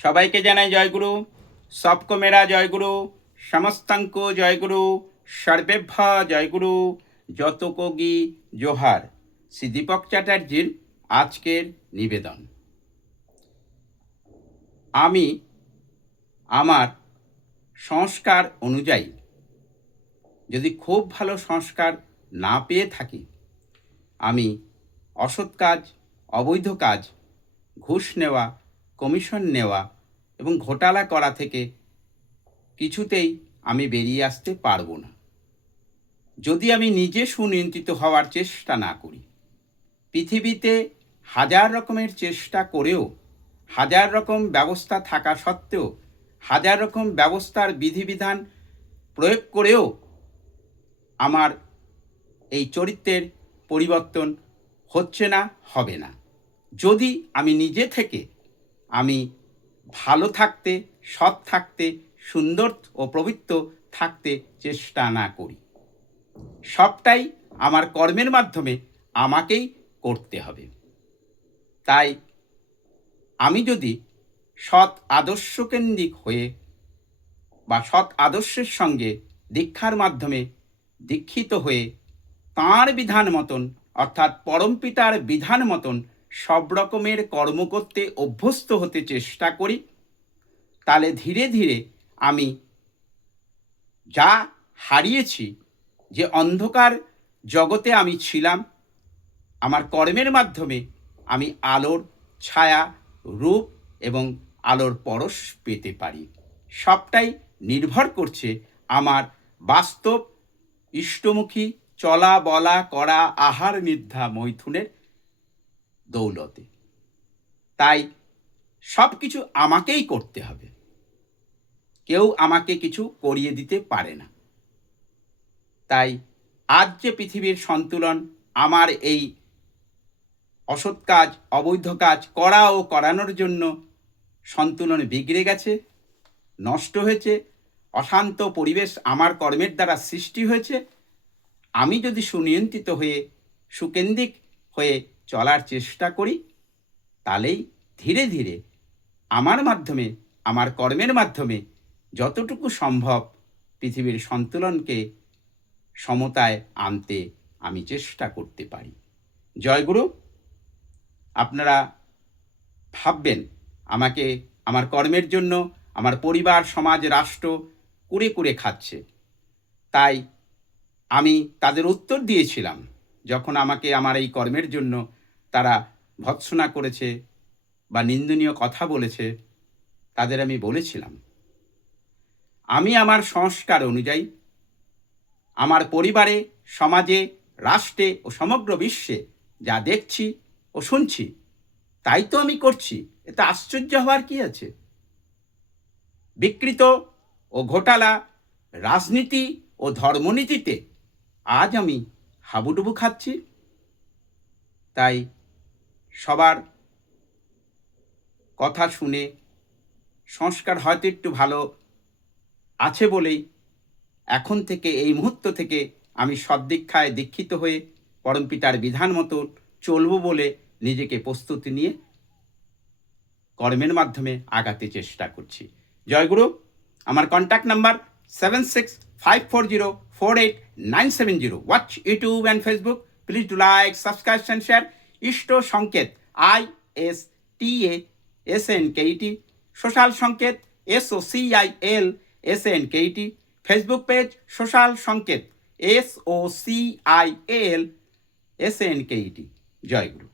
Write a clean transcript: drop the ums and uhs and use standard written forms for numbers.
সবাইকে জানাই জয়গুরু। সবকো মেরা জয়গুরু, সমস্তাঙ্ক জয়গুরু, সর্বেভ্য জয়গুরু, যত কোগি জোহার। শ্রী দীপক চ্যাটার্জির আজকের নিবেদন। আমি আমার সংস্কার অনুযায়ী যদি খুব ভালো সংস্কার না পেয়ে থাকি, আমি অসৎ কাজ, অবৈধ কাজ, ঘুষ নেওয়া, কমিশন নেওয়া এবং ঘোটালা করা থেকে কিছুতেই আমি বেরিয়ে আসতে পারবো না, যদি আমি নিজে সুনিয়ন্ত্রিত হওয়ার চেষ্টা না করি। পৃথিবীতে হাজার রকমের চেষ্টা করেও, হাজার রকম ব্যবস্থা থাকা সত্ত্বেও, হাজার রকম ব্যবস্থার বিধিবিধান প্রয়োগ করেও আমার এই চরিত্রের পরিবর্তন হচ্ছে না, হবে না, যদি আমি নিজে থেকে আমি ভালো থাকতে, সৎ থাকতে, সুন্দর ও পবিত্র থাকতে চেষ্টা না করি। সবটাই আমার কর্মের মাধ্যমে আমাকেই করতে হবে। তাই আমি যদি সৎ আদর্শকেন্দ্রিক হয়ে বা সৎ আদর্শের সঙ্গে দীক্ষার মাধ্যমে দীক্ষিত হয়ে তাঁর বিধান মতন, অর্থাৎ পরমপিতার বিধান মতন সব রকমের কর্ম করতে অভ্যস্ত হতে চেষ্টা করি, তাহলে ধীরে ধীরে আমি যা হারিয়েছি, যে অন্ধকার জগতে আমি ছিলাম, আমার কর্মের মাধ্যমে আমি আলোর ছায়া, রূপ এবং আলোর পরশ পেতে পারি। সবটাই নির্ভর করছে আমার বাস্তব ইষ্টমুখী চলা বলা করা, আহার নিদ্রা মৈথুনের দৌলতে। তাই সব কিছু আমাকেই করতে হবে, কেউ আমাকে কিছু করিয়ে দিতে পারে না। তাই আজ যে পৃথিবীর সন্তুলন, আমার এই অসৎ কাজ, অবৈধ কাজ করা ও করানোর জন্য সন্তুলন বিগড়ে গেছে, নষ্ট হয়েছে, অশান্ত পরিবেশ আমার কর্মের দ্বারা সৃষ্টি হয়েছে। আমি যদি সুনিয়ন্ত্রিত হয়ে, সুকেন্দ্রিক হয়ে চলার চেষ্টা করি, তাহলেই ধীরে ধীরে আমার মাধ্যমে, আমার কর্মের মাধ্যমে যতটুকু সম্ভব পৃথিবীর সন্তুলনকে সমতায় আনতে আমি চেষ্টা করতে পারি। জয়গুরু। আপনারা ভাববেন আমাকে আমার কর্মের জন্য আমার পরিবার, সমাজ, রাষ্ট্র কুড়ে কুড়ে খাচ্ছে। তাই আমি তাদের উত্তর দিয়েছিলাম, যখন আমাকে আমার এই কর্মের জন্য তারা ভৎসনা করেছে বা নিন্দনীয় কথা বলেছে, তাদের আমি বলেছিলাম, আমি আমার সংস্কার অনুযায়ী আমার পরিবারে, সমাজে, রাষ্ট্রে ও সমগ্র বিশ্বে যা দেখছি ও শুনছি, তাই তো আমি করছি। এতে আশ্চর্য হওয়ার কি আছে? বিকৃত ও ঘোটালা রাজনীতি ও ধর্মনীতিতে আজ আমি হাবুডুবু খাচ্ছি। তাই সবার কথা শুনে সংস্কার হয়তো একটু ভালো আছে বলেই এখন থেকে, এই মুহূর্ত থেকে আমি সদ্দীক্ষায় দীক্ষিত হয়ে পরমপিতার বিধান মতো চলব বলে নিজেকে প্রস্তুতি নিয়ে কর্মের মাধ্যমে আগাতে চেষ্টা করছি। জয়গুরু। আমার contact number 7654048970। Watch YouTube and Facebook. Please do like, subscribe and share. Ishta Sanket ISTASNKET, social Sanket SOCIAL Facebook page social Sanket SOCIAL। Joyguru.